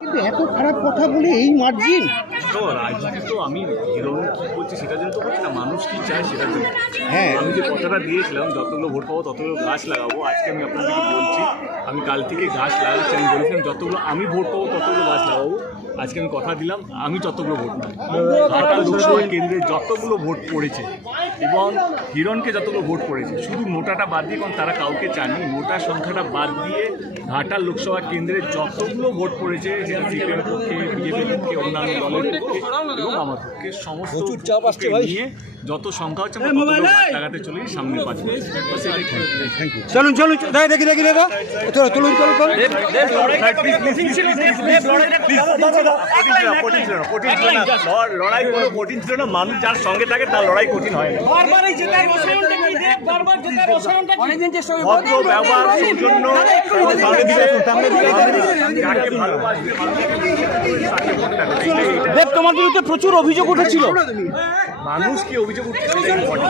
কিন্তু এত খারাপ কথা বলে এই মার্জিন তো রাজনীতি তো আমি হিরোইন কি বলছি সেটার জন্য তো বলছি না মানুষ কি চায় সেটার জন্য। হ্যাঁ। আমি যে কথাটা দিয়েছিলাম যতগুলো ভোট পাবো ততগুলো গাছ লাগাবো আজকে আমি আপনাদেরকে বলছি আমি কাল থেকে গাছ লাগাচ্ছি আমি বলেছিলাম যতগুলো আমি ভোট পাবো ততগুলো গাছ লাগাবো। আজকে আমি কথা দিলাম আমি যতগুলো ভোট ঘাটাল লোকসভা কেন্দ্রে যতগুলো ভোট পড়েছে এবং হিরণকে যতগুলো ভোট পড়েছে শুধু মোটাটা বাদ দিয়ে কারণ তারা কাউকে চাননি মোটা সংখ্যাটা বাদ দিয়ে ঘাটাল লোকসভা কেন্দ্রে যতগুলো ভোট পড়েছে সেটা সিপিএম পক্ষে বিজেপির পক্ষে অন্যান্য দলের পক্ষে এবং আমার পক্ষে সমস্ত পক্ষে নিয়ে যত সংখ্যা হচ্ছে লাগাতে চলি সামনে পাঁচ বছর। বাস এটাই থ্যাংক ইউ চলুন চলুন লড়াই কোনো কঠিন ছিল না মানুষ যার সঙ্গে থাকে তার লড়াই কঠিন হয় না ভদ্র ব্যবহার সৌজন্য দেবে। তোমার বিরুদ্ধে প্রচুর অভিযোগ উঠেছিল মানুষ কি অভিযোগ উঠছে সেটাই important।